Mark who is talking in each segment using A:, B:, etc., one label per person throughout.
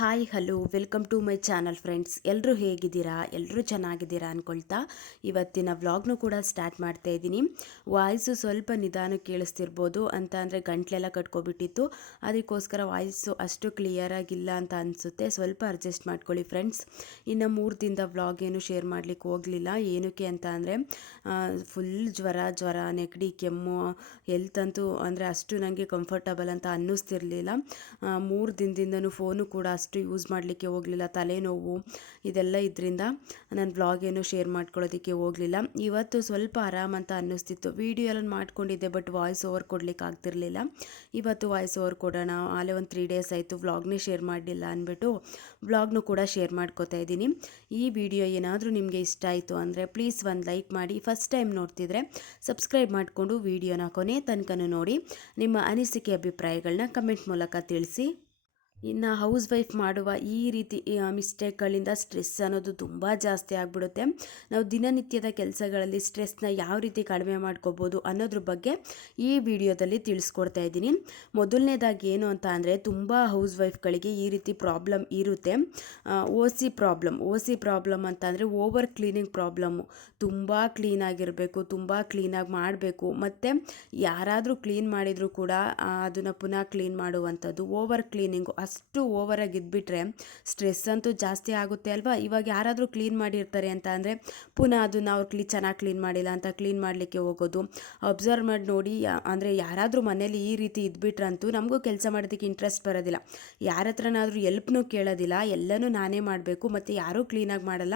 A: Hi, hello, welcome to my channel friends. ಎಲ್ಲರೂ ಹೇಗಿದ್ದೀರಾ? ಎಲ್ಲರೂ ಚೆನ್ನಾಗಿದ್ದೀರಾ ಅಂದ್ಕೊಳ್ತಾ ಇವತ್ತಿನ ವ್ಲಾಗ್ನು ಕೂಡ ಸ್ಟಾರ್ಟ್ ಮಾಡ್ತಾ ಇದ್ದೀನಿ. ವಾಯ್ಸು ಸ್ವಲ್ಪ ನಿಧಾನ ಕೇಳಿಸ್ತಿರ್ಬೋದು ಅಂತ ಅಂದರೆ ಗಂಟ್ಲೆಲ್ಲ ಕಟ್ಕೊಬಿಟ್ಟಿತ್ತು. ಅದಕ್ಕೋಸ್ಕರ ವಾಯ್ಸು ಅಷ್ಟು ಕ್ಲಿಯರ್ ಆಗಿಲ್ಲ ಅಂತ ಅನಿಸುತ್ತೆ. ಸ್ವಲ್ಪ ಅಡ್ಜಸ್ಟ್ ಮಾಡ್ಕೊಳ್ಳಿ ಫ್ರೆಂಡ್ಸ್. ಇನ್ನು ಮೂರು ದಿನದ ವ್ಲಾಗ್ ಏನು ಶೇರ್ ಮಾಡಲಿಕ್ಕೆ ಹೋಗಲಿಲ್ಲ. ಏನಕ್ಕೆ ಅಂತ ಅಂದರೆ ಫುಲ್ ಜ್ವರ ಜ್ವರ, ನೆಗಡಿ, ಕೆಮ್ಮು ಹೆಲ್ತ್ ಅಂತೂ ಅಂದರೆ ಅಷ್ಟು ನನಗೆ ಕಂಫರ್ಟಬಲ್ ಅಂತ ಅನ್ನಿಸ್ತಿರ್ಲಿಲ್ಲ. ಮೂರು ದಿನದಿಂದನೂ ಫೋನು ಕೂಡ ಯೂಸ್ ಮಾಡಲಿಕ್ಕೆ ಹೋಗಲಿಲ್ಲ, ತಲೆನೋವು ಇದೆಲ್ಲ ಇದರಿಂದ ನಾನು ಬ್ಲಾಗ್ ಏನು ಶೇರ್ ಮಾಡ್ಕೊಳ್ಳೋದಕ್ಕೆ ಹೋಗಲಿಲ್ಲ. ಇವತ್ತು ಸ್ವಲ್ಪ ಆರಾಮಂತ ಅನ್ನಿಸ್ತಿತ್ತು. ವೀಡಿಯೋ ಎಲ್ಲ ಮಾಡ್ಕೊಂಡಿದ್ದೆ ಬಟ್ ವಾಯ್ಸ್ ಓವರ್ ಕೊಡ್ಲಿಕ್ಕೆ ಆಗ್ತಿರಲಿಲ್ಲ. ಇವತ್ತು ವಾಯ್ಸ್ ಓವರ್ ಕೊಡೋಣ, ಆಲೇ ಒಂದು ತ್ರೀ ಡೇಸ್ ಆಯಿತು ವ್ಲಾಗ್ನೇ ಶೇರ್ ಮಾಡಲಿಲ್ಲ ಅಂದ್ಬಿಟ್ಟು ವ್ಲಾಗ್ನು ಕೂಡ ಶೇರ್ ಮಾಡ್ಕೋತಾ ಇದ್ದೀನಿ. ಈ ವಿಡಿಯೋ ಏನಾದರೂ ನಿಮಗೆ ಇಷ್ಟ ಆಯಿತು ಅಂದರೆ ಪ್ಲೀಸ್ ಒಂದು ಲೈಕ್ ಮಾಡಿ. ಫಸ್ಟ್ ಟೈಮ್ ನೋಡ್ತಿದ್ರೆ ಸಬ್ಸ್ಕ್ರೈಬ್ ಮಾಡಿಕೊಂಡು ವಿಡಿಯೋನ ಕೊನೆ ತನಕನೂ ನೋಡಿ. ನಿಮ್ಮ ಅನಿಸಿಕೆ ಅಭಿಪ್ರಾಯಗಳನ್ನ ಕಮೆಂಟ್ ಮೂಲಕ ತಿಳಿಸಿ. ಇನ್ನು ಹೌಸ್ ವೈಫ್ ಮಾಡುವ ಈ ರೀತಿ ಮಿಸ್ಟೇಕ್ಗಳಿಂದ ಸ್ಟ್ರೆಸ್ ಅನ್ನೋದು ತುಂಬ ಜಾಸ್ತಿ ಆಗಿಬಿಡುತ್ತೆ. ನಾವು ದಿನನಿತ್ಯದ ಕೆಲಸಗಳಲ್ಲಿ ಸ್ಟ್ರೆಸ್ನ ಯಾವ ರೀತಿ ಕಡಿಮೆ ಮಾಡ್ಕೋಬೋದು ಅನ್ನೋದ್ರ ಬಗ್ಗೆ ಈ ವಿಡಿಯೋದಲ್ಲಿ ತಿಳಿಸ್ಕೊಡ್ತಾ ಇದ್ದೀನಿ. ಮೊದಲನೇದಾಗಿ ಏನು ಅಂತ ಅಂದರೆ, ತುಂಬ ಹೌಸ್ ವೈಫ್ಗಳಿಗೆ ಈ ರೀತಿ ಪ್ರಾಬ್ಲಮ್ ಇರುತ್ತೆ. O C problem O C problem ಅಂತ ಅಂದರೆ ಓವರ್ ಕ್ಲೀನಿಂಗ್ ಪ್ರಾಬ್ಲಮ್ಮು ತುಂಬ ಕ್ಲೀನಾಗಿರಬೇಕು ತುಂಬ ಕ್ಲೀನಾಗಿ ಮಾಡಬೇಕು. ಮತ್ತು ಯಾರಾದರೂ ಕ್ಲೀನ್ ಮಾಡಿದರೂ ಕೂಡ ಅದನ್ನು ಪುನಃ ಕ್ಲೀನ್ ಮಾಡುವಂಥದ್ದು ಓವರ್ ಕ್ಲೀನಿಂಗು ಅಷ್ಟು ಓವರಾಗಿ ಇದ್ಬಿಟ್ರೆ ಸ್ಟ್ರೆಸ್ ಅಂತೂ ಜಾಸ್ತಿ ಆಗುತ್ತೆ ಅಲ್ವಾ? ಇವಾಗ ಯಾರಾದರೂ ಕ್ಲೀನ್ ಮಾಡಿರ್ತಾರೆ ಅಂತ ಅಂದರೆ ಪುನಃ ಅದನ್ನು ಅವ್ರು ಕ್ಲೀ ಚೆನ್ನಾಗಿ ಕ್ಲೀನ್ ಮಾಡಿಲ್ಲ ಅಂತ ಕ್ಲೀನ್ ಮಾಡಲಿಕ್ಕೆ ಹೋಗೋದು. ಅಬ್ಸರ್ವ್ ಮಾಡಿ ನೋಡಿ ಅಂದರೆ ಯಾರಾದರೂ ಮನೇಲಿ ಈ ರೀತಿ ಇದ್ಬಿಟ್ರಂತೂ ನಮಗೂ ಕೆಲಸ ಮಾಡೋದಕ್ಕೆ ಇಂಟ್ರೆಸ್ಟ್ ಬರೋದಿಲ್ಲ. ಯಾರ ಹತ್ರನಾದರೂ ಎಲ್ಪ್ನೂ ಕೇಳೋದಿಲ್ಲ. ಎಲ್ಲನೂ ನಾನೇ ಮಾಡಬೇಕು. ಮತ್ತು ಯಾರೂ ಕ್ಲೀನಾಗಿ ಮಾಡಲ್ಲ.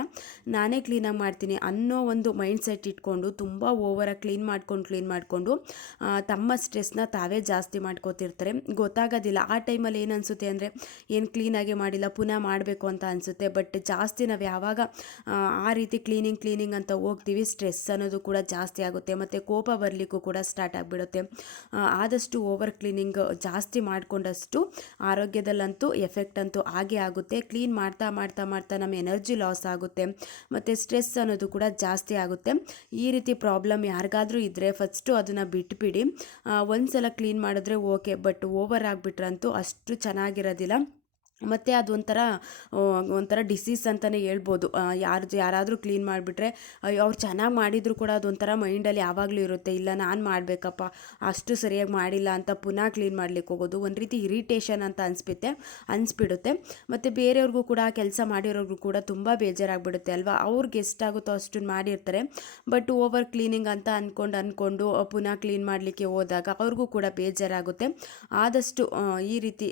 A: ನಾನೇ ಕ್ಲೀನಾಗಿ ಮಾಡ್ತೀನಿ ಅನ್ನೋ ಒಂದು ಮೈಂಡ್ ಸೆಟ್ ಇಟ್ಕೊಂಡು ತುಂಬ ಓವರಾಗಿ ಕ್ಲೀನ್ ಮಾಡ್ಕೊಂಡು ಕ್ಲೀನ್ ಮಾಡಿಕೊಂಡು ತಮ್ಮ ಸ್ಟ್ರೆಸ್ನ ತಾವೇ ಜಾಸ್ತಿ ಮಾಡ್ಕೋತಿರ್ತಾರೆ. ಗೊತ್ತಾಗೋದಿಲ್ಲ. ಆ ಟೈಮಲ್ಲಿ ಏನು ಅನಿಸುತ್ತೆ ಅಂದರೆ ಏನು ಕ್ಲೀನಾಗಿ ಮಾಡಿಲ್ಲ, ಪುನಃ ಮಾಡಬೇಕು ಅಂತ ಅನಿಸುತ್ತೆ. ಬಟ್ ಜಾಸ್ತಿ ನಾವು ಯಾವಾಗ, ಆ ರೀತಿ ಕ್ಲೀನಿಂಗ್ ಕ್ಲೀನಿಂಗ್ ಅಂತ ಹೋಗ್ತೀವಿ ಸ್ಟ್ರೆಸ್ ಅನ್ನೋದು ಕೂಡ ಜಾಸ್ತಿ ಆಗುತ್ತೆ. ಮತ್ತು ಕೋಪ ಬರಲಿಕ್ಕೂ ಕೂಡ ಸ್ಟಾರ್ಟ್ ಆಗಿಬಿಡುತ್ತೆ. ಆದಷ್ಟು ಓವರ್ ಕ್ಲೀನಿಂಗ್ ಜಾಸ್ತಿ ಮಾಡಿಕೊಂಡಷ್ಟು ಆರೋಗ್ಯದಲ್ಲಂತೂ ಎಫೆಕ್ಟ್ ಅಂತೂ ಆಗೇ ಆಗುತ್ತೆ. ಕ್ಲೀನ್ ಮಾಡ್ತಾ ಮಾಡ್ತಾ ಮಾಡ್ತಾ ನಮ್ಮ ಎನರ್ಜಿ ಲಾಸ್ ಆಗುತ್ತೆ. ಮತ್ತು ಸ್ಟ್ರೆಸ್ ಅನ್ನೋದು ಕೂಡ ಜಾಸ್ತಿ ಆಗುತ್ತೆ. ಈ ರೀತಿ ಪ್ರಾಬ್ಲಮ್ ಯಾರಿಗಾದರೂ ಇದ್ದರೆ ಫಸ್ಟು ಅದನ್ನು ಬಿಟ್ಬಿಡಿ. ಒಂದು ಸಲ ಕ್ಲೀನ್ ಮಾಡಿದ್ರೆ ಓಕೆ ಬಟ್ ಓವರ್ ಆಗಿಬಿಟ್ರಂತೂ ಅಷ್ಟು দিলাম। ಮತ್ತು ಅದೊಂಥರ ಒಂಥರ ಡಿಸೀಸ್ ಅಂತಲೇ ಹೇಳ್ಬೋದು. ಯಾರು, ಯಾರಾದರೂ ಕ್ಲೀನ್ ಮಾಡಿಬಿಟ್ರೆ ಅವ್ರು ಚೆನ್ನಾಗಿ ಮಾಡಿದರೂ ಕೂಡ ಅದೊಂಥರ ಮೈಂಡಲ್ಲಿ ಯಾವಾಗಲೂ ಇರುತ್ತೆ. ಇಲ್ಲ, ನಾನು ಮಾಡಬೇಕಪ್ಪ, ಅಷ್ಟು ಸರಿಯಾಗಿ ಮಾಡಿಲ್ಲ ಅಂತ ಪುನಃ ಕ್ಲೀನ್ ಮಾಡ್ಲಿಕ್ಕೆ ಹೋಗೋದು ಒಂದು ರೀತಿ ಇರಿಟೇಷನ್ ಅಂತ ಅನಿಸ್ಬಿತ್ತೆ, ಅನಿಸ್ಬಿಡುತ್ತೆ. ಮತ್ತು ಬೇರೆಯವ್ರಿಗೂ ಕೂಡ ಕೆಲಸ ಮಾಡಿರೋರ್ಗೂ ಕೂಡ ತುಂಬ ಬೇಜಾರಾಗ್ಬಿಡುತ್ತೆ ಅಲ್ವಾ? ಅವ್ರಿಗೆ ಎಷ್ಟಾಗುತ್ತೋ ಅಷ್ಟು ಮಾಡಿರ್ತಾರೆ. ಬಟ್ ಓವರ್ ಕ್ಲೀನಿಂಗ್ ಅಂತ ಅಂದ್ಕೊಂಡು ಅಂದ್ಕೊಂಡು ಪುನಃ ಕ್ಲೀನ್ ಮಾಡಲಿಕ್ಕೆ ಹೋದಾಗ ಅವ್ರಿಗೂ ಕೂಡ ಬೇಜಾರಾಗುತ್ತೆ. ಆದಷ್ಟು ಈ ರೀತಿ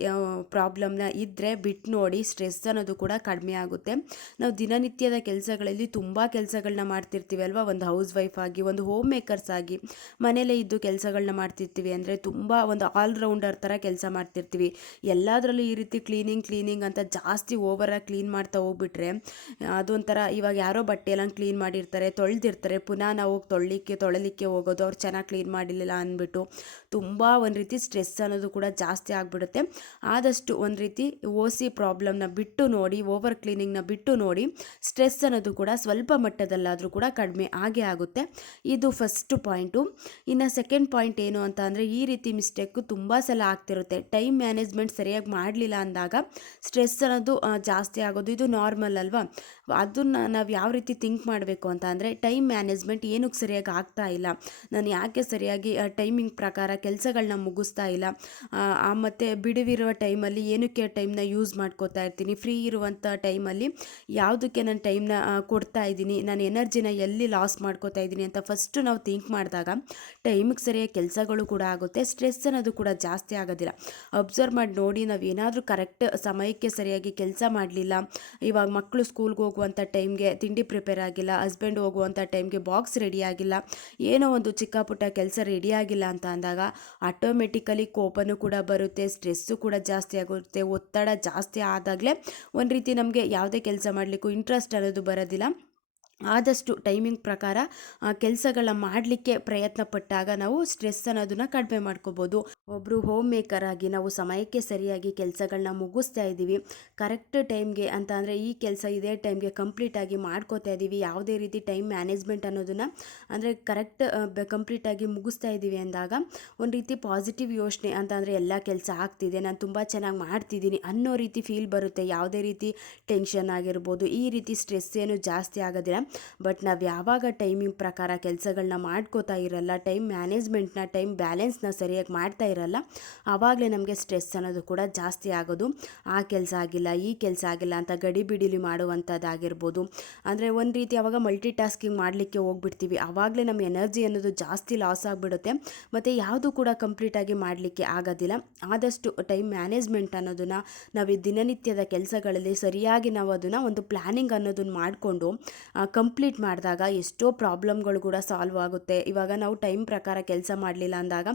A: ಪ್ರಾಬ್ಲಮ್ನ ಇದ್ದರೆ ಬಿಟ್ಟು ನೋಡಿ ಸ್ಟ್ರೆಸ್ ಅನ್ನೋದು ಕೂಡ ಕಡಿಮೆ ಆಗುತ್ತೆ. ನಾವು ದಿನನಿತ್ಯದ ಕೆಲಸಗಳಲ್ಲಿ ತುಂಬ ಕೆಲಸಗಳನ್ನ ಮಾಡ್ತಿರ್ತೀವಿ ಅಲ್ವಾ? ಒಂದು ಹೌಸ್ ವೈಫ್ ಆಗಿ, ಒಂದು ಹೋಮ್ ಮೇಕರ್ಸ್ ಆಗಿ, ಮನೇಲೇ ಇದ್ದು ಕೆಲಸಗಳನ್ನ ಮಾಡ್ತಿರ್ತೀವಿ ಅಂದರೆ ತುಂಬ ಒಂದು ಆಲ್ರೌಂಡರ್ ಥರ ಕೆಲಸ ಮಾಡ್ತಿರ್ತೀವಿ. ಎಲ್ಲದರಲ್ಲೂ ಈ ರೀತಿ ಕ್ಲೀನಿಂಗ್ ಕ್ಲೀನಿಂಗ್ ಅಂತ ಜಾಸ್ತಿ ಓವರಾಗಿ ಕ್ಲೀನ್ ಮಾಡ್ತಾ ಹೋಗ್ಬಿಟ್ರೆ, ಅದೊಂಥರ ಇವಾಗ ಯಾರೋ ಬಟ್ಟೆ ಎಲ್ಲ ಕ್ಲೀನ್ ಮಾಡಿರ್ತಾರೆ, ತೊಳೆದಿರ್ತಾರೆ, ಪುನಃ ನಾವು ತೊಳಲಿಕ್ಕೆ ತೊಳಲಿಕ್ಕೆ ಹೋಗೋದು, ಅವ್ರು ಚೆನ್ನಾಗಿ ಕ್ಲೀನ್ ಮಾಡಿರಲಿಲ್ಲ ಅಂದ್ಬಿಟ್ಟು ತುಂಬ ಒಂದು ರೀತಿ ಸ್ಟ್ರೆಸ್ ಅನ್ನೋದು ಕೂಡ ಜಾಸ್ತಿ ಆಗಿಬಿಡುತ್ತೆ. ಆದಷ್ಟು ಒಂದು ರೀತಿ ಓ ಸಿ ಪ್ರಾಬ್ಲಮ್ನ ಬಿಟ್ಟು ನೋಡಿ, ಓವರ್ ಕ್ಲೀನಿಂಗ್ನ ಬಿಟ್ಟು ನೋಡಿ, ಸ್ಟ್ರೆಸ್ ಅನ್ನೋದು ಕೂಡ ಸ್ವಲ್ಪ ಮಟ್ಟದಲ್ಲಾದರೂ ಕೂಡ ಕಡಿಮೆ ಆಗೇ ಆಗುತ್ತೆ. ಇದು ಫಸ್ಟ್ ಪಾಯಿಂಟು. ಇನ್ನು ಸೆಕೆಂಡ್ ಪಾಯಿಂಟ್ ಏನು ಅಂತ ಅಂದರೆ, ಈ ರೀತಿ ಮಿಸ್ಟೇಕು ತುಂಬ ಸಲ ಆಗ್ತಿರುತ್ತೆ. ಟೈಮ್ ಮ್ಯಾನೇಜ್ಮೆಂಟ್ ಸರಿಯಾಗಿ ಮಾಡಲಿಲ್ಲ ಅಂದಾಗ ಸ್ಟ್ರೆಸ್ ಅನ್ನೋದು ಜಾಸ್ತಿ ಆಗೋದು ಇದು ನಾರ್ಮಲ್ ಅಲ್ವಾ? ಅದನ್ನು ನಾವು ಯಾವ ರೀತಿ ಥಿಂಕ್ ಮಾಡಬೇಕು ಅಂತ ಅಂದರೆ, ಟೈಮ್ ಮ್ಯಾನೇಜ್ಮೆಂಟ್ ಏನಕ್ಕೆ ಸರಿಯಾಗಿ ಆಗ್ತಾ ಇಲ್ಲ. ನಾನು ಯಾಕೆ ಸರಿಯಾಗಿ ಟೈಮಿಂಗ್ ಪ್ರಕಾರ ಕೆಲಸಗಳನ್ನ ಮುಗಿಸ್ತಾ ಇಲ್ಲ? ಮತ್ತು ಬಿಡುವಿರುವ ಟೈಮಲ್ಲಿ ಏನಕ್ಕೆ ಟೈಮ್ನ ಯೂಸ್ ಮಾಡ್ಕೋತಾ ಇರ್ತೀನಿ. ಫ್ರೀ ಇರುವಂಥ ಟೈಮಲ್ಲಿ ಯಾವುದಕ್ಕೆ ನಾನು ಟೈಮ್ನ ಕೊಡ್ತಾ ಇದ್ದೀನಿ, ನಾನು ಎನರ್ಜಿನ ಎಲ್ಲಿ ಲಾಸ್ ಮಾಡ್ಕೋತಾ ಇದ್ದೀನಿ ಅಂತ ಫಸ್ಟು ನಾವು ಥಿಂಕ್ ಮಾಡಿದಾಗ ಟೈಮಿಗೆ ಸರಿಯಾಗಿ ಕೆಲಸಗಳು ಕೂಡ ಆಗುತ್ತೆ ಸ್ಟ್ರೆಸ್ ಅನ್ನೋದು ಕೂಡ ಜಾಸ್ತಿ ಆಗೋದಿಲ್ಲ. ಅಬ್ಸರ್ವ್ ಮಾಡಿ ನೋಡಿ, ನಾವು ಏನಾದರೂ ಕರೆಕ್ಟ್ ಸಮಯಕ್ಕೆ ಸರಿಯಾಗಿ ಕೆಲಸ ಮಾಡಲಿಲ್ಲ, ಇವಾಗ ಮಕ್ಕಳು ಸ್ಕೂಲ್ಗೆ ಹೋಗುವಂಥ ಟೈಮ್ಗೆ ತಿಂಡಿ ಪ್ರಿಪೇರ್ ಆಗಿಲ್ಲ ಹಸ್ಬೆಂಡ್ ಹೋಗುವಂಥ ಟೈಮ್ಗೆ ಬಾಕ್ಸ್ ರೆಡಿ ಆಗಿಲ್ಲ, ಏನೋ ಒಂದು ಚಿಕ್ಕ ಪುಟ್ಟ ಕೆಲಸ ರೆಡಿ ಆಗಿಲ್ಲ ಅಂತ ಅಂದಾಗ ಆಟೋಮೆಟಿಕಲಿ ಕೋಪನೂ ಕೂಡ ಬರುತ್ತೆ ಸ್ಟ್ರೆಸ್ಸು ಕೂಡ ಜಾಸ್ತಿ ಆಗುತ್ತೆ, ಒತ್ತಡ ಜಾಸ್ತಿ ಆದಾಗಲೇ ಒಂದು ರೀತಿ ನಮಗೆ ಯಾವುದೇ ಕೆಲಸ ಮಾಡಲಿಕ್ಕೂ ಇಂಟ್ರೆಸ್ಟ್ ಅನ್ನೋದು ಬರೋದಿಲ್ಲ. ಆದಷ್ಟು ಟೈಮಿಂಗ್ ಪ್ರಕಾರ ಕೆಲಸಗಳನ್ನ ಮಾಡಲಿಕ್ಕೆ ಪ್ರಯತ್ನ ಪಟ್ಟಾಗ ನಾವು ಸ್ಟ್ರೆಸ್ ಅನ್ನೋದನ್ನ ಕಡಿಮೆ ಮಾಡ್ಕೋಬೋದು. ಒಬ್ಬರು ಹೋಮ್ ಮೇಕರ್ ಆಗಿ ನಾವು ಸಮಯಕ್ಕೆ ಸರಿಯಾಗಿ ಕೆಲಸಗಳನ್ನ ಮುಗಿಸ್ತಾ ಇದ್ದೀವಿ. ಕರೆಕ್ಟ್ ಟೈಮ್ಗೆ ಅಂತ ಅಂದರೆ ಈ ಕೆಲಸ ಇದೇ ಟೈಮ್ಗೆ ಕಂಪ್ಲೀಟಾಗಿ ಮಾಡ್ಕೋತಾ ಇದ್ದೀವಿ. ಯಾವುದೇ ರೀತಿ ಟೈಮ್ ಮ್ಯಾನೇಜ್ಮೆಂಟ್ ಅನ್ನೋದನ್ನು ಅಂದರೆ ಕರೆಕ್ಟ್ ಕಂಪ್ಲೀಟಾಗಿ ಮುಗಿಸ್ತಾ ಇದ್ದೀವಿ ಅಂದಾಗ ಒಂದು ರೀತಿ ಪಾಸಿಟಿವ್ ಯೋಚನೆ ಅಂತ ಅಂದರೆ ಎಲ್ಲ ಕೆಲಸ ಆಗ್ತಿದೆ, ನಾನು ತುಂಬ ಚೆನ್ನಾಗಿ ಮಾಡ್ತಿದ್ದೀನಿ ಅನ್ನೋ ರೀತಿ ಫೀಲ್ ಬರುತ್ತೆ. ಯಾವುದೇ ರೀತಿ ಟೆನ್ಷನ್ ಆಗಿರ್ಬೋದು, ಈ ರೀತಿ ಸ್ಟ್ರೆಸ್ ಏನು ಜಾಸ್ತಿ ಆಗೋದಿಲ್ಲ. ಬಟ್ ನಾವು ಯಾವಾಗ ಟೈಮಿಂಗ್ ಪ್ರಕಾರ ಕೆಲಸಗಳನ್ನ ಮಾಡ್ಕೋತಾ ಇರಲ್ಲ, ಟೈಮ್ ಮ್ಯಾನೇಜ್ಮೆಂಟ್ನ, ಟೈಮ್ ಬ್ಯಾಲೆನ್ಸ್ನ ಸರಿಯಾಗಿ ಮಾಡ್ತಾ ಇರಲ್ಲ ಆವಾಗಲೇ ನಮಗೆ ಸ್ಟ್ರೆಸ್ ಅನ್ನೋದು ಕೂಡ ಜಾಸ್ತಿ ಆಗೋದು. ಆ ಕೆಲಸ ಆಗಿಲ್ಲ, ಈ ಕೆಲಸ ಆಗಿಲ್ಲ ಅಂತ ಗಡಿಬಿಡಿಲಿ ಮಾಡುವಂಥದ್ದಾಗಿರ್ಬೋದು. ಅಂದರೆ ಒಂದು ರೀತಿ ಅವಾಗ ಮಲ್ಟಿ ಟಾಸ್ಕಿಂಗ್ ಮಾಡಲಿಕ್ಕೆ ಹೋಗ್ಬಿಡ್ತೀವಿ. ಆವಾಗಲೇ ನಮ್ಮ ಎನರ್ಜಿ ಅನ್ನೋದು ಜಾಸ್ತಿ ಲಾಸ್ ಆಗಿಬಿಡುತ್ತೆ. ಮತ್ತು ಯಾವುದು ಕೂಡ ಕಂಪ್ಲೀಟಾಗಿ ಮಾಡಲಿಕ್ಕೆ ಆಗೋದಿಲ್ಲ. ಆದಷ್ಟು ಟೈಮ್ ಮ್ಯಾನೇಜ್ಮೆಂಟ್ ಅನ್ನೋದನ್ನು ನಾವು ದಿನನಿತ್ಯದ ಕೆಲಸಗಳಲ್ಲಿ ಸರಿಯಾಗಿ ನಾವು ಅದನ್ನು ಒಂದು ಪ್ಲ್ಯಾನಿಂಗ್ ಅನ್ನೋದನ್ನು ಮಾಡಿಕೊಂಡು ಕಂಪ್ಲೀಟ್ ಮಾಡಿದಾಗ ಎಷ್ಟೋ ಪ್ರಾಬ್ಲಮ್ಗಳು ಕೂಡ ಸಾಲ್ವ್ ಆಗುತ್ತೆ. ಇವಾಗ ನಾವು ಟೈಮ್ ಪ್ರಕಾರ ಕೆಲಸ ಮಾಡಲಿಲ್ಲ ಅಂದಾಗ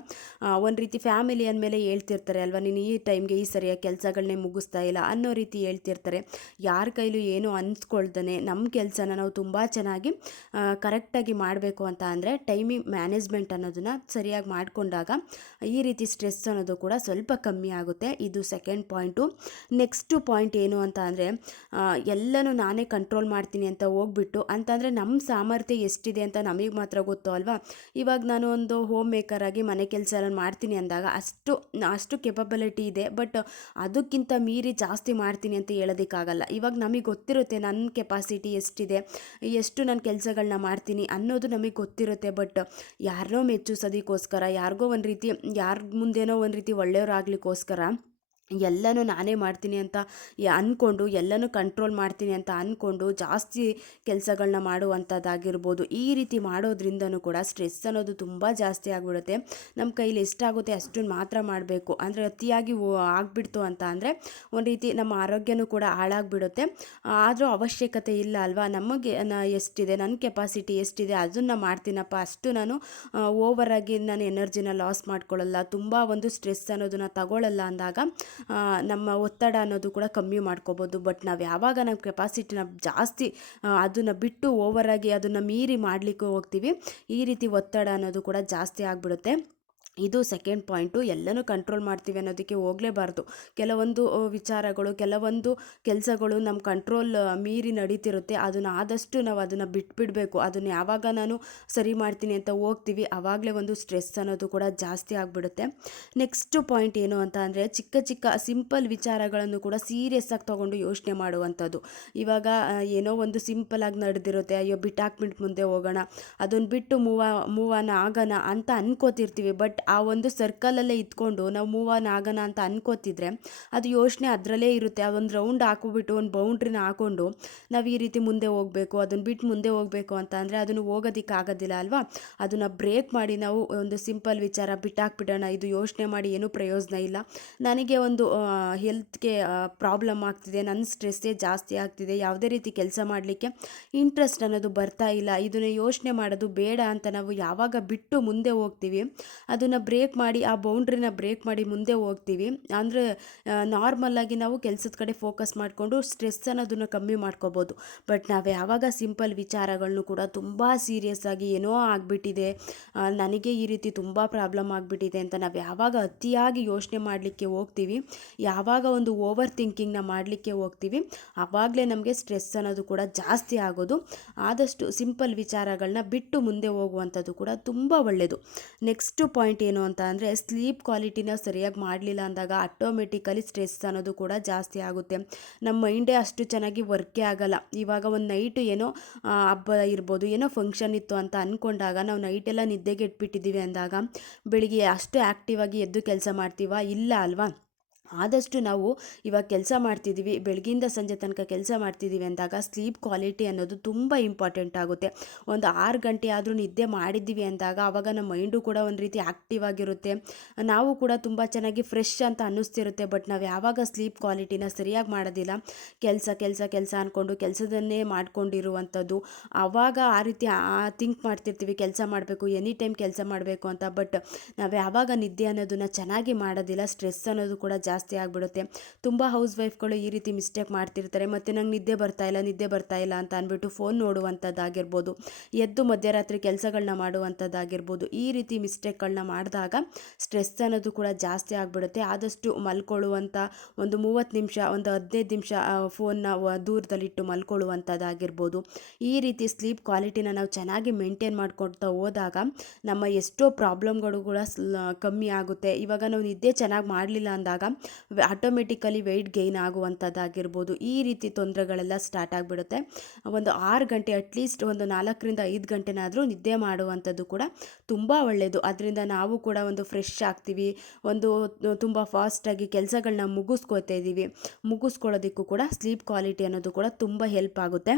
A: ಒಂದು ರೀತಿ ಫ್ಯಾಮಿಲಿ ಅಂದಮೇಲೆ ಹೇಳ್ತಿರ್ತಾರೆ ಅಲ್ವಾ, ನೀನು ಈ ಟೈಮ್ಗೆ ಈ ಸರಿಯಾಗಿ ಕೆಲಸಗಳನ್ನೇ ಮುಗಿಸ್ತಾ ಇಲ್ಲ ಅನ್ನೋ ರೀತಿ ಹೇಳ್ತಿರ್ತಾರೆ. ಯಾರ ಕೈಲೂ ಏನೂ ಅನ್ಸ್ಕೊಳ್ದೇ ನಮ್ಮ ಕೆಲಸನ ನಾವು ತುಂಬ ಚೆನ್ನಾಗಿ ಕರೆಕ್ಟಾಗಿ ಮಾಡಬೇಕು ಅಂತ ಅಂದರೆ ಟೈಮಿಂಗ್ ಮ್ಯಾನೇಜ್ಮೆಂಟ್ ಅನ್ನೋದನ್ನು ಸರಿಯಾಗಿ ಮಾಡಿಕೊಂಡಾಗ ಈ ರೀತಿ ಸ್ಟ್ರೆಸ್ ಅನ್ನೋದು ಕೂಡ ಸ್ವಲ್ಪ ಕಮ್ಮಿ ಆಗುತ್ತೆ. ಇದು ಸೆಕೆಂಡ್ ಪಾಯಿಂಟು. ನೆಕ್ಸ್ಟು ಪಾಯಿಂಟ್ ಏನು ಅಂತ ಅಂದರೆ ಎಲ್ಲನೂ ನಾನೇ ಕಂಟ್ರೋಲ್ ಮಾಡ್ತೀನಿ ಅಂತ ಹೋಗ್ಬಿಟ್ಟು ಅಂತಂದರೆ ನಮ್ಮ ಸಾಮರ್ಥ್ಯ ಎಷ್ಟಿದೆ ಅಂತ ನಮಗೆ ಮಾತ್ರ ಗೊತ್ತು ಅಲ್ವಾ? ಇವಾಗ ನಾನು ಒಂದು ಹೋಮ್ ಮೇಕರ್ ಆಗಿ ಮನೆ ಕೆಲಸ ಮಾಡ್ತೀನಿ ಅಂದಾಗ ಅಷ್ಟು ಅಷ್ಟು ಕೆಪಬಲಿಟಿ ಇದೆ ಬಟ್ ಅದಕ್ಕಿಂತ ಮೀರಿ ಜಾಸ್ತಿ ಮಾಡ್ತೀನಿ ಅಂತ ಹೇಳೋದಕ್ಕಾಗಲ್ಲ. ಇವಾಗ ನಮಗೆ ಗೊತ್ತಿರುತ್ತೆ ನನ್ನ ಕೆಪಾಸಿಟಿ ಎಷ್ಟಿದೆ, ಎಷ್ಟು ನಾನು ಕೆಲಸಗಳನ್ನ ಮಾಡ್ತೀನಿ ಅನ್ನೋದು ನಮಗೆ ಗೊತ್ತಿರುತ್ತೆ ಬಟ್ ಯಾರನ್ನೋ ಮೆಚ್ಚಿಸೋದಕ್ಕೋಸ್ಕರ, ಯಾರಿಗೋ ಒಂದು ರೀತಿ, ಯಾರ ಮುಂದೇನೋ ಒಂದು ರೀತಿ ಒಳ್ಳೆಯವರಾಗ್ಲಿಕ್ಕೋಸ್ಕರ ಎಲ್ಲನೂ ನಾನೇ ಮಾಡ್ತೀನಿ ಅಂತ ಅಂದ್ಕೊಂಡು ಎಲ್ಲನೂ ಕಂಟ್ರೋಲ್ ಮಾಡ್ತೀನಿ ಅಂತ ಅಂದ್ಕೊಂಡು ಜಾಸ್ತಿ ಕೆಲಸಗಳನ್ನ ಮಾಡುವಂಥದ್ದಾಗಿರ್ಬೋದು. ಈ ರೀತಿ ಮಾಡೋದ್ರಿಂದನೂ ಕೂಡ ಸ್ಟ್ರೆಸ್ ಅನ್ನೋದು ತುಂಬ ಜಾಸ್ತಿ ಆಗಿಬಿಡುತ್ತೆ. ನಮ್ಮ ಕೈಲಿ ಎಷ್ಟಾಗುತ್ತೆ ಅಷ್ಟನ್ನು ಮಾತ್ರ ಮಾಡಬೇಕು. ಅಂದರೆ ಅತಿಯಾಗಿ ಆಗಿಬಿಡ್ತು ಅಂತ ಅಂದರೆ ಒಂದು ರೀತಿ ನಮ್ಮ ಆರೋಗ್ಯನೂ ಕೂಡ ಹಾಳಾಗಿಬಿಡುತ್ತೆ. ಆದರೂ ಅವಶ್ಯಕತೆ ಇಲ್ಲ ಅಲ್ವಾ? ನಮಗೆ ಎಷ್ಟಿದೆ? ನನ್ನ ಕೆಪಾಸಿಟಿ ಎಷ್ಟಿದೆ? ಅದನ್ನು ಮಾಡ್ತೀನಪ್ಪ. ಅಷ್ಟು ನಾನು ಓವರಾಗಿ ನಾನು ಎನರ್ಜಿನ ಲಾಸ್ ಮಾಡ್ಕೊಳ್ಳಲ್ಲ. ತುಂಬ ಒಂದು ಸ್ಟ್ರೆಸ್ ಅನ್ನೋದನ್ನ ತಗೊಳ್ಳಲ್ಲ ಅಂದಾಗ ನಮ್ಮ ಒತ್ತಡ ಅನ್ನೋದು ಕೂಡ ಕಮ್ಮಿ ಮಾಡ್ಕೋಬೋದು. ಬಟ್ ನಾವು ಯಾವಾಗ ನಮ್ಮ ಕೆಪಾಸಿಟಿನ ಜಾಸ್ತಿ ಅದನ್ನು ಬಿಟ್ಟು ಓವರಾಗಿ ಅದನ್ನು ಮೀರಿ ಮಾಡಲಿಕ್ಕೆ ಹೋಗ್ತೀವಿ, ಈ ರೀತಿ ಒತ್ತಡ ಅನ್ನೋದು ಕೂಡ ಜಾಸ್ತಿ ಆಗಿಬಿಡುತ್ತೆ. ಇದು ಸೆಕೆಂಡ್ ಪಾಯಿಂಟು ಎಲ್ಲನೂ ಕಂಟ್ರೋಲ್ ಮಾಡ್ತೀವಿ ಅನ್ನೋದಕ್ಕೆ ಹೋಗಲೇಬಾರ್ದು. ಕೆಲವೊಂದು ವಿಚಾರಗಳು, ಕೆಲವೊಂದು ಕೆಲಸಗಳು ನಮ್ಮ ಕಂಟ್ರೋಲ್ ಮೀರಿ ನಡೀತಿರುತ್ತೆ. ಅದನ್ನು ಆದಷ್ಟು ನಾವು ಅದನ್ನು ಬಿಟ್ಬಿಡಬೇಕು. ಅದನ್ನು ಯಾವಾಗ ನಾನು ಸರಿ ಮಾಡ್ತೀನಿ ಅಂತ ಹೋಗ್ತೀವಿ ಆವಾಗಲೇ ಒಂದು ಸ್ಟ್ರೆಸ್ ಅನ್ನೋದು ಕೂಡ ಜಾಸ್ತಿ ಆಗಿಬಿಡುತ್ತೆ. ನೆಕ್ಸ್ಟ್ ಪಾಯಿಂಟ್ ಏನು ಅಂತ ಅಂದರೆ, ಚಿಕ್ಕ ಚಿಕ್ಕ ಸಿಂಪಲ್ ವಿಚಾರಗಳನ್ನು ಕೂಡ ಸೀರಿಯಸ್ ಆಗಿ ತೊಗೊಂಡು ಯೋಚನೆ ಮಾಡುವಂಥದ್ದು. ಇವಾಗ ಏನೋ ಒಂದು ಸಿಂಪಲ್ ಆಗಿ ನಡೆದಿರುತ್ತೆ, ಅಯ್ಯೋ ಬಿಟ್ಟಾಕ್ಬಿಟ್ಟು ಮುಂದೆ ಹೋಗೋಣ ಅದನ್ನು ಬಿಟ್ಟು ಮೂವ, ಮೂವನ ಆಗೋಣ ಅಂತ ಅನ್ಕೋತಿರ್ತೀವಿ. ಬಟ್ ಆ ಒಂದು ಸರ್ಕಲಲ್ಲೇ ಇದ್ಕೊಂಡು ನಾವು ಮೂವ್ ಆನ್ ಆಗೋಣ ಅಂತ ಅನ್ಕೋತಿದ್ರೆ ಅದು ಯೋಚನೆ ಅದರಲ್ಲೇ ಇರುತ್ತೆ. ಅದೊಂದು ರೌಂಡ್ ಹಾಕೋಬಿಟ್ಟು ಒಂದು ಬೌಂಡ್ರಿನ ಹಾಕೊಂಡು ನಾವು ಈ ರೀತಿ ಮುಂದೆ ಹೋಗಬೇಕು, ಅದನ್ನು ಬಿಟ್ಟು ಮುಂದೆ ಹೋಗಬೇಕು ಅಂತ ಅಂದರೆ ಅದನ್ನು ಹೋಗೋದಿಕ್ಕೆ ಆಗೋದಿಲ್ಲ ಅಲ್ವಾ? ಅದನ್ನು ಬ್ರೇಕ್ ಮಾಡಿ ನಾವು ಒಂದು ಸಿಂಪಲ್ ವಿಚಾರ ಬಿಟ್ಟಾಕ್ಬಿಡೋಣ. ಇದು ಯೋಚನೆ ಮಾಡಿ ಏನೂ ಪ್ರಯೋಜನ ಇಲ್ಲ. ನನಗೆ ಒಂದು ಹೆಲ್ತ್ಗೆ ಪ್ರಾಬ್ಲಮ್ ಆಗ್ತಿದೆ. ನನ್ನ ಸ್ಟ್ರೆಸ್ಸೇ ಜಾಸ್ತಿ ಆಗ್ತಿದೆ. ಯಾವುದೇ ರೀತಿ ಕೆಲಸ ಮಾಡಲಿಕ್ಕೆ ಇಂಟ್ರೆಸ್ಟ್ ಅನ್ನೋದು ಬರ್ತಾ ಇಲ್ಲ. ಇದನ್ನು ಯೋಚನೆ ಮಾಡೋದು ಬೇಡ ಅಂತ ನಾವು ಯಾವಾಗ ಬಿಟ್ಟು ಮುಂದೆ ಹೋಗ್ತೀವಿ, ಅದನ್ನು ಬ್ರೇಕ್ ಮಾಡಿ, ಆ ಬೌಂಡ್ರಿನ ಬ್ರೇಕ್ ಮಾಡಿ ಮುಂದೆ ಹೋಗ್ತೀವಿ. ಅಂದರೆ ನಾರ್ಮಲ್ಲಾಗಿ ನಾವು ಕೆಲಸದ ಕಡೆ ಫೋಕಸ್ ಮಾಡಿಕೊಂಡು ಸ್ಟ್ರೆಸ್ ಅನ್ನೋದನ್ನು ಕಮ್ಮಿ ಮಾಡ್ಕೋಬೋದು. ಬಟ್ ನಾವು ಯಾವಾಗ ಸಿಂಪಲ್ ವಿಚಾರಗಳನ್ನು ಕೂಡ ತುಂಬ ಸೀರಿಯಸ್ ಆಗಿ ಏನೋ ಆಗಿಬಿಟ್ಟಿದೆ. ನನಗೆ ಈ ರೀತಿ ತುಂಬ ಪ್ರಾಬ್ಲಮ್ ಆಗಿಬಿಟ್ಟಿದೆ ಅಂತ ನಾವು ಯಾವಾಗ ಅತಿಯಾಗಿ ಯೋಚನೆ ಮಾಡಲಿಕ್ಕೆ ಹೋಗ್ತೀವಿ. ಯಾವಾಗ ಒಂದು ಓವರ್ ಥಿಂಕಿಂಗ್ನ ಮಾಡಲಿಕ್ಕೆ ಹೋಗ್ತೀವಿ. ಆವಾಗಲೇ ನಮಗೆ ಸ್ಟ್ರೆಸ್ ಅನ್ನೋದು ಕೂಡ ಜಾಸ್ತಿ ಆಗೋದು. ಆದಷ್ಟು ಸಿಂಪಲ್ ವಿಚಾರಗಳನ್ನ ಬಿಟ್ಟು ಮುಂದೆ ಹೋಗುವಂಥದ್ದು ಕೂಡ ತುಂಬ ಒಳ್ಳೆಯದು ನೆಕ್ಸ್ಟ್ ಪಾಯಿಂಟ್ ಏನು ಅಂತ ಅಂದರೆ ಸ್ಲೀಪ್ ಕ್ವಾಲಿಟಿನ ಸರಿಯಾಗಿ ಮಾಡಲಿಲ್ಲ ಅಂದಾಗ ಆಟೋಮೆಟಿಕಲಿ ಸ್ಟ್ರೆಸ್ ಅನ್ನೋದು ಕೂಡ ಜಾಸ್ತಿ ಆಗುತ್ತೆ. ನಮ್ಮ ಮೈಂಡೇ ಅಷ್ಟು ಚೆನ್ನಾಗಿ ವರ್ಕೇ ಆಗಲ್ಲ. ಇವಾಗ ಒಂದು ನೈಟು ಏನೋ ಹಬ್ಬ ಇರ್ಬೋದು, ಏನೋ ಫಂಕ್ಷನ್ ಇತ್ತು ಅಂತ ಅಂದ್ಕೊಂಡಾಗ ನಾವು ನೈಟೆಲ್ಲ ನಿದ್ದೆಗೆ ಇಟ್ಬಿಟ್ಟಿದ್ದೀವಿ ಅಂದಾಗ ಬೆಳಿಗ್ಗೆ ಅಷ್ಟು ಆ್ಯಕ್ಟಿವ್ ಆಗಿ ಎದ್ದು ಕೆಲಸ ಮಾಡ್ತೀವ? ಇಲ್ಲ ಅಲ್ವಾ? ಆದಷ್ಟು ನಾವು ಇವಾಗ ಕೆಲಸ ಮಾಡ್ತಿದ್ದೀವಿ, ಬೆಳಗಿಂದ ಸಂಜೆ ತನಕ ಕೆಲಸ ಮಾಡ್ತಿದ್ದೀವಿ ಅಂದಾಗ ಸ್ಲೀಪ್ ಕ್ವಾಲಿಟಿ ಅನ್ನೋದು ತುಂಬ ಇಂಪಾರ್ಟೆಂಟ್ ಆಗುತ್ತೆ. ಒಂದು ಆರು ಗಂಟೆ ಆದರೂ ನಿದ್ದೆ ಮಾಡಿದ್ದೀವಿ ಅಂದಾಗ ಆವಾಗ ನಮ್ಮ ಮೈಂಡು ಕೂಡ ಒಂದು ರೀತಿ ಆ್ಯಕ್ಟಿವ್ ಆಗಿರುತ್ತೆ. ನಾವು ಕೂಡ ತುಂಬ ಚೆನ್ನಾಗಿ ಫ್ರೆಶ್ ಅಂತ ಅನ್ನಿಸ್ತಿರುತ್ತೆ ಬಟ್ ನಾವು ಯಾವಾಗ ಸ್ಲೀಪ್ ಕ್ವಾಲಿಟಿನ ಸರಿಯಾಗಿ ಮಾಡೋದಿಲ್ಲ. ಕೆಲಸ ಕೆಲಸ ಕೆಲಸ ಅಂದ್ಕೊಂಡು ಕೆಲಸದನ್ನೇ ಮಾಡ್ಕೊಂಡಿರುವಂಥದ್ದು. ಆವಾಗ ಆ ರೀತಿ ಥಿಂಕ್ ಮಾಡ್ತಿರ್ತೀವಿ, ಕೆಲಸ ಮಾಡಬೇಕು ಎನಿ ಟೈಮ್ ಕೆಲಸ ಮಾಡಬೇಕು ಅಂತ ಬಟ್ ನಾವು ಯಾವಾಗ ನಿದ್ದೆ ಅನ್ನೋದನ್ನು ಚೆನ್ನಾಗಿ ಮಾಡೋದಿಲ್ಲ ಸ್ಟ್ರೆಸ್ ಅನ್ನೋದು ಕೂಡ ಜಾಸ್ತಿ ಜಾಸ್ತಿ ಆಗಿಬಿಡುತ್ತೆ. ತುಂಬ ಹೌಸ್ ವೈಫ್ಗಳು ಈ ರೀತಿ ಮಿಸ್ಟೇಕ್ ಮಾಡ್ತಿರ್ತಾರೆ. ಮತ್ತು ನಂಗೆ ನಿದ್ದೆ ಬರ್ತಾ ಇಲ್ಲ, ನಿದ್ದೆ ಬರ್ತಾ ಇಲ್ಲ ಅಂತ ಅಂದ್ಬಿಟ್ಟು ಫೋನ್ ನೋಡುವಂಥದ್ದಾಗಿರ್ಬೋದು. ಎದ್ದು ಮಧ್ಯರಾತ್ರಿ ಕೆಲಸಗಳನ್ನ ಮಾಡುವಂಥದ್ದಾಗಿರ್ಬೋದು. ಈ ರೀತಿ ಮಿಸ್ಟೇಕ್ಗಳನ್ನ ಮಾಡಿದಾಗ ಸ್ಟ್ರೆಸ್ ಅನ್ನೋದು ಕೂಡ ಜಾಸ್ತಿ ಆಗಿಬಿಡುತ್ತೆ. ಆದಷ್ಟು ಮಲ್ಕೊಳ್ಳುವಂಥ ಒಂದು ಮೂವತ್ತು ನಿಮಿಷ, ಒಂದು ಹದಿನೈದು ನಿಮಿಷ ಫೋನ್ನ ದೂರದಲ್ಲಿಟ್ಟು ಮಲ್ಕೊಳ್ಳುವಂಥದ್ದಾಗಿರ್ಬೋದು. ಈ ರೀತಿ ಸ್ಲೀಪ್ ಕ್ವಾಲಿಟಿನ ನಾವು ಚೆನ್ನಾಗಿ ಮೇಂಟೈನ್ ಮಾಡ್ಕೊಳ್ತಾ ಹೋದಾಗ ನಮ್ಮ ಎಷ್ಟೋ ಪ್ರಾಬ್ಲಮ್ಗಳು ಕೂಡ ಕಮ್ಮಿ ಆಗುತ್ತೆ. ಇವಾಗ ನಾವು ನಿದ್ದೆ ಚೆನ್ನಾಗಿ ಮಾಡಲಿಲ್ಲ ಅಂದಾಗ ಆಟೋಮೆಟಿಕಲಿ ವೆಯ್ಟ್ ಗೈನ್ ಆಗುವಂಥದ್ದಾಗಿರ್ಬೋದು. ಈ ರೀತಿ ತೊಂದರೆಗಳೆಲ್ಲ ಸ್ಟಾರ್ಟ್ ಆಗಿಬಿಡುತ್ತೆ. ಒಂದು ಆರು ಗಂಟೆ ಅಟ್ಲೀಸ್ಟ್ ಒಂದು ನಾಲ್ಕರಿಂದ ಐದು ಗಂಟೆನಾದರೂ ನಿದ್ದೆ ಮಾಡುವಂಥದ್ದು ಕೂಡ ತುಂಬ ಒಳ್ಳೆಯದು ಅದರಿಂದ ನಾವು ಕೂಡ ಒಂದು ಫ್ರೆಶ್ ಆಗ್ತೀವಿ. ಒಂದು ತುಂಬ ಫಾಸ್ಟಾಗಿ ಕೆಲಸಗಳನ್ನ ಮುಗಿಸ್ಕೋತಾ ಇದ್ದೀವಿ ಮುಗಿಸ್ಕೊಳ್ಳೋದಕ್ಕೂ ಕೂಡ ಸ್ಲೀಪ್ ಕ್ವಾಲಿಟಿ ಅನ್ನೋದು ಕೂಡ ತುಂಬ ಹೆಲ್ಪ್ ಆಗುತ್ತೆ.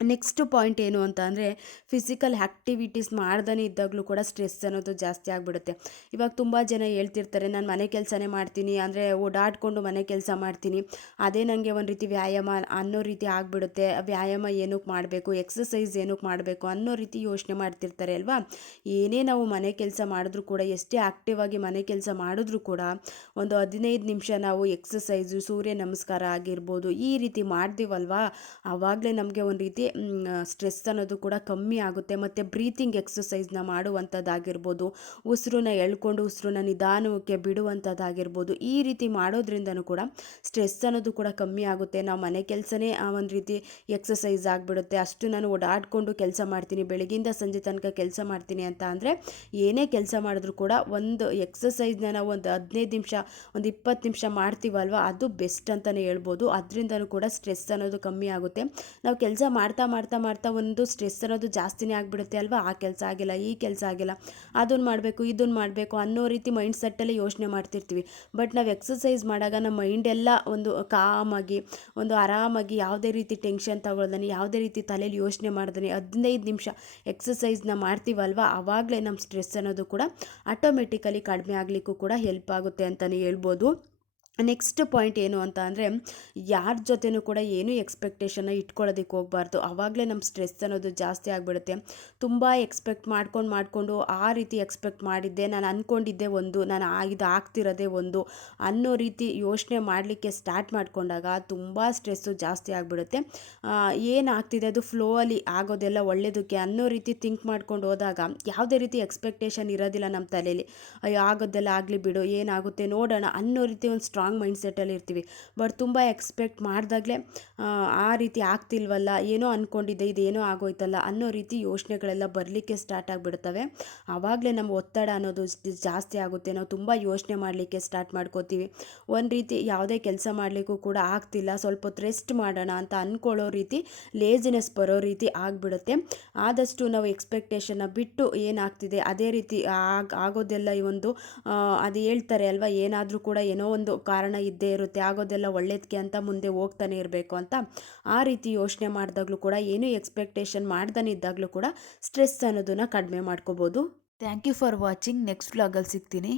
A: ನೆಕ್ಸ್ಟ್ ಪಾಯಿಂಟ್ ಏನು ಅಂತ ಅಂದರೆ ಫಿಸಿಕಲ್ ಆ್ಯಕ್ಟಿವಿಟೀಸ್ ಮಾಡ್ದೇ ಇದ್ದಾಗಲೂ ಕೂಡ ಸ್ಟ್ರೆಸ್ ಅನ್ನೋದು ಜಾಸ್ತಿ ಆಗಿಬಿಡುತ್ತೆ. ಇವಾಗ ತುಂಬ ಜನ ಹೇಳ್ತಿರ್ತಾರೆ, ನಾನು ಮನೆ ಕೆಲಸನೇ ಮಾಡ್ತೀನಿ, ಅಂದರೆ ಓಡಾಡಿಕೊಂಡು ಮನೆ ಕೆಲಸ ಮಾಡ್ತೀನಿ. ಅದೇ ನನಗೆ ಒಂದು ರೀತಿ ವ್ಯಾಯಾಮ ಅನ್ನೋ ರೀತಿ ಆಗಿಬಿಡುತ್ತೆ. ವ್ಯಾಯಾಮ ಏನಕ್ಕೆ ಮಾಡಬೇಕು? ಎಕ್ಸಸೈಸ್ ಏನಕ್ಕೆ ಮಾಡಬೇಕು? ಅನ್ನೋ ರೀತಿ ಯೋಚನೆ ಮಾಡ್ತಿರ್ತಾರೆ ಅಲ್ವಾ? ಏನೇ ನಾವು ಮನೆ ಕೆಲಸ ಮಾಡಿದ್ರೂ ಕೂಡ, ಎಷ್ಟೇ ಆ್ಯಕ್ಟಿವ್ ಆಗಿ ಮನೆ ಕೆಲಸ ಮಾಡಿದ್ರೂ ಕೂಡ, ಒಂದು ಹದಿನೈದು ನಿಮಿಷ ನಾವು ಎಕ್ಸಸೈಸು ಸೂರ್ಯ ನಮಸ್ಕಾರ ಆಗಿರ್ಬೋದು, ಈ ರೀತಿ ಮಾಡ್ತೀವಲ್ವಾ ಆವಾಗಲೇ ನಮಗೆ ಒಂದು ರೀತಿ ಸ್ಟ್ರೆಸ್ ಅನ್ನೋದು ಕೂಡ ಕಮ್ಮಿ ಆಗುತ್ತೆ. ಮತ್ತು ಬ್ರೀತಿಂಗ್ ಎಕ್ಸಸೈಸ್ನ ಮಾಡುವಂಥದ್ದಾಗಿರ್ಬೋದು ಉಸಿರನ್ನ ಎಳ್ಕೊಂಡು ಉಸಿರನ್ನ ನಿಧಾನಕ್ಕೆ ಬಿಡುವಂಥದ್ದಾಗಿರ್ಬೋದು ಈ ರೀತಿ ಮಾಡೋದ್ರಿಂದನೂ ಕೂಡ ಸ್ಟ್ರೆಸ್ ಅನ್ನೋದು ಕೂಡ ಕಮ್ಮಿ ಆಗುತ್ತೆ. ನಾವು ಮನೆ ಕೆಲಸನೇ ಆ ಒಂದು ರೀತಿ ಎಕ್ಸಸೈಸ್ ಆಗಿಬಿಡುತ್ತೆ. ಅಷ್ಟು ನಾನು ಓಡಾಡಿಕೊಂಡು ಕೆಲಸ ಮಾಡ್ತೀನಿ ಬೆಳಗಿಂದ ಸಂಜೆ ತನಕ ಕೆಲಸ ಮಾಡ್ತೀನಿ ಅಂತ ಅಂದರೆ ಏನೇ ಕೆಲಸ ಮಾಡಿದ್ರೂ ಕೂಡ ಒಂದು ಎಕ್ಸಸೈಸ್ನ ನಾವು ಒಂದು ಹದಿನೈದು ನಿಮಿಷ, ಒಂದು ಇಪ್ಪತ್ತು ನಿಮಿಷ ಮಾಡ್ತೀವಲ್ವ? ಅದು ಬೆಸ್ಟ್ ಅಂತಲೇ ಹೇಳ್ಬೋದು. ಅದರಿಂದನೂ ಕೂಡ ಸ್ಟ್ರೆಸ್ ಅನ್ನೋದು ಕಮ್ಮಿ ಆಗುತ್ತೆ. ನಾವು ಕೆಲಸ ಮಾಡ್ತಾ ಮಾಡ್ತಾ ಮಾಡ್ತಾ ಮಾಡ್ತಾ ಒಂದು ಸ್ಟ್ರೆಸ್ ಅನ್ನೋದು ಜಾಸ್ತಿನೇ ಆಗಿಬಿಡುತ್ತೆ ಅಲ್ವಾ? ಆ ಕೆಲಸ ಆಗಿಲ್ಲ, ಈ ಕೆಲಸ ಆಗಿಲ್ಲ ಅದನ್ನು ಮಾಡಬೇಕು ಇದನ್ನು ಮಾಡಬೇಕು ಅನ್ನೋ ರೀತಿ ಮೈಂಡ್ ಸೆಟ್ಟಲ್ಲಿ ಯೋಚನೆ ಮಾಡ್ತಿರ್ತೀವಿ. ಬಟ್ ನಾವು ಎಕ್ಸಸೈಸ್ ಮಾಡಾಗ ನಮ್ಮ ಮೈಂಡ್ ಎಲ್ಲ ಒಂದು ಕಾಮಾಗಿ, ಒಂದು ಆರಾಮಾಗಿ ಯಾವುದೇ ರೀತಿ ಟೆನ್ಷನ್ ತಗೊಳ್ದಾನೆ, ಯಾವುದೇ ರೀತಿ ತಲೆಯಲ್ಲಿ ಯೋಚನೆ ಮಾಡ್ದಾನೆ, ಹದಿನೈದು ನಿಮಿಷ ಎಕ್ಸಸೈಸ್ನ ಮಾಡ್ತೀವಲ್ವ ಆವಾಗಲೇ ನಮ್ಮ ಸ್ಟ್ರೆಸ್ ಅನ್ನೋದು ಕೂಡ ಆಟೋಮೆಟಿಕಲಿ ಕಡಿಮೆ ಆಗಲಿಕ್ಕೂ ಕೂಡ ಹೆಲ್ಪ್ ಆಗುತ್ತೆ ಅಂತಲೇ ಹೇಳ್ಬೋದು. ನೆಕ್ಸ್ಟ್ ಪಾಯಿಂಟ್ ಏನು ಅಂತ ಅಂದರೆ, ಯಾರ ಜೊತೆನೂ ಕೂಡ ಏನು ಎಕ್ಸ್ಪೆಕ್ಟೇಷನ್ನ ಇಟ್ಕೊಳ್ಳೋದಕ್ಕೆ ಹೋಗಬಾರ್ದು. ಆವಾಗಲೇ ನಮ್ಮ ಸ್ಟ್ರೆಸ್ ಅನ್ನೋದು ಜಾಸ್ತಿ ಆಗಿಬಿಡುತ್ತೆ. ತುಂಬ ಎಕ್ಸ್ಪೆಕ್ಟ್ ಮಾಡ್ಕೊಂಡು ಮಾಡಿಕೊಂಡು ಆ ರೀತಿ ಎಕ್ಸ್ಪೆಕ್ಟ್ ಮಾಡಿದ್ದೆ, ನಾನು ಅಂದ್ಕೊಂಡಿದ್ದೆ ಒಂದು, ನಾನು ಇದು ಆಗ್ತಿರೋದೇ ಒಂದು ಅನ್ನೋ ರೀತಿ ಯೋಚನೆ ಮಾಡಲಿಕ್ಕೆ ಸ್ಟಾರ್ಟ್ ಮಾಡಿಕೊಂಡಾಗ ತುಂಬ ಸ್ಟ್ರೆಸ್ಸು ಜಾಸ್ತಿ ಆಗಿಬಿಡುತ್ತೆ. ಏನಾಗ್ತಿದೆ ಅದು ಫ್ಲೋ ಅಲ್ಲಿ ಆಗೋದೆಲ್ಲ ಒಳ್ಳೆಯದಕ್ಕೆ ಅನ್ನೋ ರೀತಿ ಥಿಂಕ್ ಮಾಡ್ಕೊಂಡು ಹೋದಾಗ ಯಾವುದೇ ರೀತಿ ಎಕ್ಸ್ಪೆಕ್ಟೇಷನ್ ಇರೋದಿಲ್ಲ ನಮ್ಮ ತಲೆಯಲ್ಲಿ ಅಯ್ಯೋ, ಆಗೋದೆಲ್ಲ ಆಗಲಿ ಬಿಡು, ಏನಾಗುತ್ತೆ ನೋಡೋಣ ಅನ್ನೋ ರೀತಿ ಒಂದು ಸ್ಟ್ರಾಂಗ್ ಸ್ಟ್ರಾಂಗ್ ಮೈಂಡ್ ಸೆಟ್ಟಲ್ಲಿ ಇರ್ತೀವಿ. ಬಟ್ ತುಂಬ ಎಕ್ಸ್ಪೆಕ್ಟ್ ಮಾಡಿದಾಗಲೇ, ಆ ರೀತಿ ಆಗ್ತಿಲ್ವಲ್ಲ, ಏನೋ ಅಂದ್ಕೊಂಡಿದ್ದೆ ಇದೇನೋ ಆಗೋಯ್ತಲ್ಲ ಅನ್ನೋ ರೀತಿ ಯೋಚನೆಗಳೆಲ್ಲ ಬರಲಿಕ್ಕೆ ಸ್ಟಾರ್ಟ್ ಆಗಿಬಿಡ್ತವೆ. ಆವಾಗಲೇ ನಮ್ಮ ಒತ್ತಡ ಅನ್ನೋದು ಜಾಸ್ತಿ ಆಗುತ್ತೆ. ನಾವು ತುಂಬ ಯೋಚನೆ ಮಾಡಲಿಕ್ಕೆ ಸ್ಟಾರ್ಟ್ ಮಾಡ್ಕೋತೀವಿ. ಒಂದು ರೀತಿ ಯಾವುದೇ ಕೆಲಸ ಮಾಡಲಿಕ್ಕೂ ಕೂಡ ಆಗ್ತಿಲ್ಲ. ಸ್ವಲ್ಪ ಹೊತ್ತು ರೆಸ್ಟ್ ಮಾಡೋಣ ಅಂತ ಅಂದ್ಕೊಳ್ಳೋ ರೀತಿ ಲೇಜಿನೆಸ್ ಬರೋ ರೀತಿ ಆಗಿಬಿಡುತ್ತೆ. ಆದಷ್ಟು ನಾವು ಎಕ್ಸ್ಪೆಕ್ಟೇಷನ್ನ ಬಿಟ್ಟು ಏನಾಗ್ತಿದೆ, ಅದೇ ರೀತಿ ಆಗ, ಆಗೋದೆಲ್ಲ ಈ ಒಂದು ಅದು ಹೇಳ್ತಾರೆ ಅಲ್ವಾ, ಏನಾದರೂ ಕೂಡ ಏನೋ ಒಂದು ಕಾರಣ ಇದ್ದೇ ಇರುತ್ತೆ, ಆಗೋದೆಲ್ಲ ಒಳ್ಳೇದಕ್ಕೆ ಅಂತ ಮುಂದೆ ಹೋಗ್ತಾನೆ ಇರಬೇಕು ಅಂತ ಆ ರೀತಿ ಯೋಚನೆ ಮಾಡಿದಾಗಲೂ ಕೂಡ, ಏನೂ ಎಕ್ಸ್ಪೆಕ್ಟೇಷನ್ ಮಾಡ್ದಾನೆ ಇದ್ದಾಗಲೂ ಕೂಡ ಸ್ಟ್ರೆಸ್ ಅನ್ನೋದನ್ನು ಕಡಿಮೆ ಮಾಡ್ಕೋಬೋದು. Thank you for watching next ವ್ಲಾಗಲ್ಲಿ ಸಿಗ್ತೀನಿ.